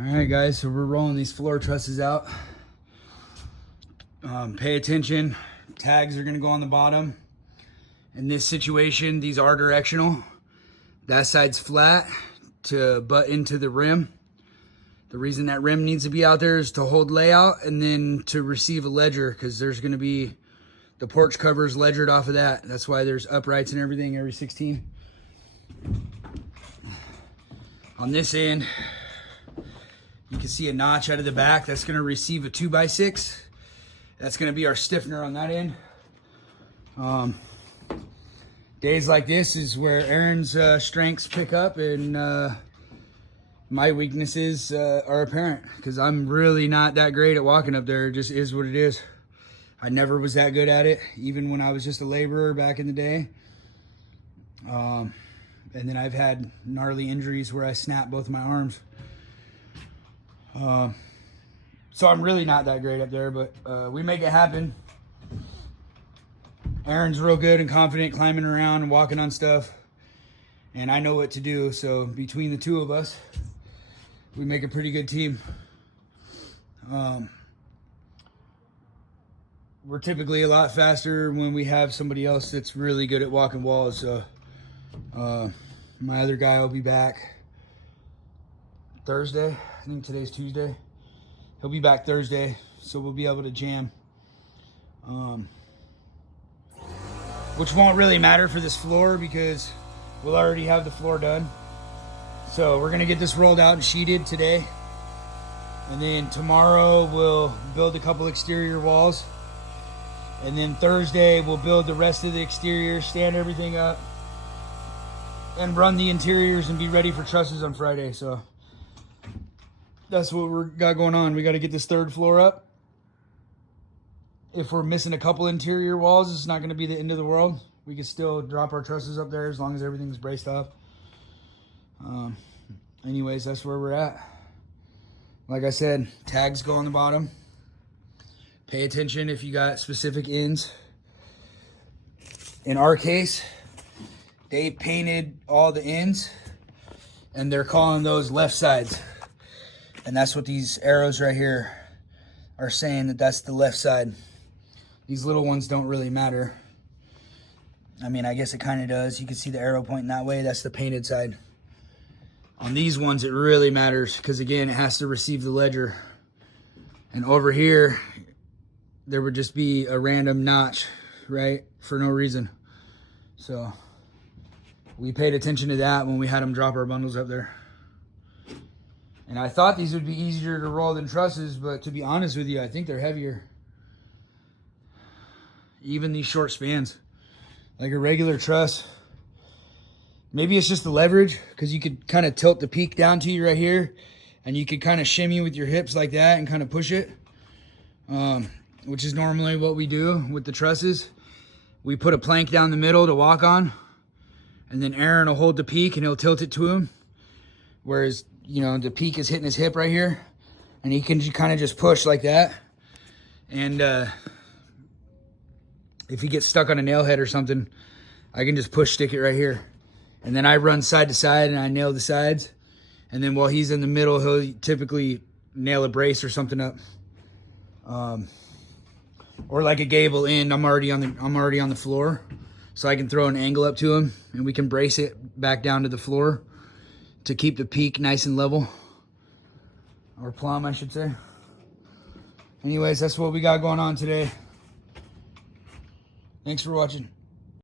All right, guys, so we're rolling these floor trusses out. Pay attention. Tags are gonna go on the bottom. In this situation, these are directional. That side's flat to butt into the rim. The reason that rim needs to be out there is to hold layout and then to receive a ledger, because there's gonna be the porch covers ledgered off of that. That's why there's uprights and everything every 16. On this end, you can see a notch out of the back. That's gonna receive a 2x6. That's gonna be our stiffener on that end. Days like this is where Aaron's strengths pick up and my weaknesses are apparent, because I'm really not that great at walking up there. It just is what it is. I never was that good at it, even when I was just a laborer back in the day. And then I've had gnarly injuries where I snapped both my arms. So I'm really not that great up there, but we make it happen. Aaron's real good and confident climbing around and walking on stuff, and I know what to do. So between the two of us, we make a pretty good team. We're typically a lot faster when we have somebody else that's really good at walking walls. So my other guy will be back Thursday. I think today's Tuesday. He'll be back Thursday, so we'll be able to jam. Which won't really matter for this floor because we'll already have the floor done. So we're gonna get this rolled out and sheeted today. And then tomorrow we'll build a couple exterior walls. And then Thursday we'll build the rest of the exterior, stand everything up, and run the interiors and be ready for trusses on Friday. So that's what we got going on. We got to get this third floor up. If we're missing a couple interior walls, it's not going to be the end of the world. We can still drop our trusses up there as long as everything's braced up. Anyways, that's where we're at. Like I said, tags go on the bottom. Pay attention if you got specific ends. In our case, they painted all the ends and they're calling those left sides. And that's what these arrows right here are saying, that that's the left side. These little ones don't really matter. I mean, I guess it kind of does. You can see the arrow pointing that way. That's the painted side. On these ones, it really matters because, again, it has to receive the ledger. And over here, there would just be a random notch, right, for no reason. So we paid attention to that when we had them drop our bundles up there. And I thought these would be easier to roll than trusses, but to be honest with you, I think they're heavier. Even these short spans, like a regular truss. Maybe it's just the leverage, because you could kind of tilt the peak down to you right here, and you could kind of shimmy with your hips like that and kind of push it, which is normally what we do with the trusses. We put a plank down the middle to walk on, and then Aaron will hold the peak and he'll tilt it to him. Whereas, you know, the peak is hitting his hip right here, and he can kind of just push like that. And if he gets stuck on a nail head or something, I can just push stick it right here. And then I run side to side and I nail the sides. And then while he's in the middle, he'll typically nail a brace or something up. Or like a gable end, I'm already on the floor. So I can throw an angle up to him and we can brace it back down to the floor to keep the peak nice and level. Or plumb, I should say. Anyways, that's what we got going on today. Thanks for watching.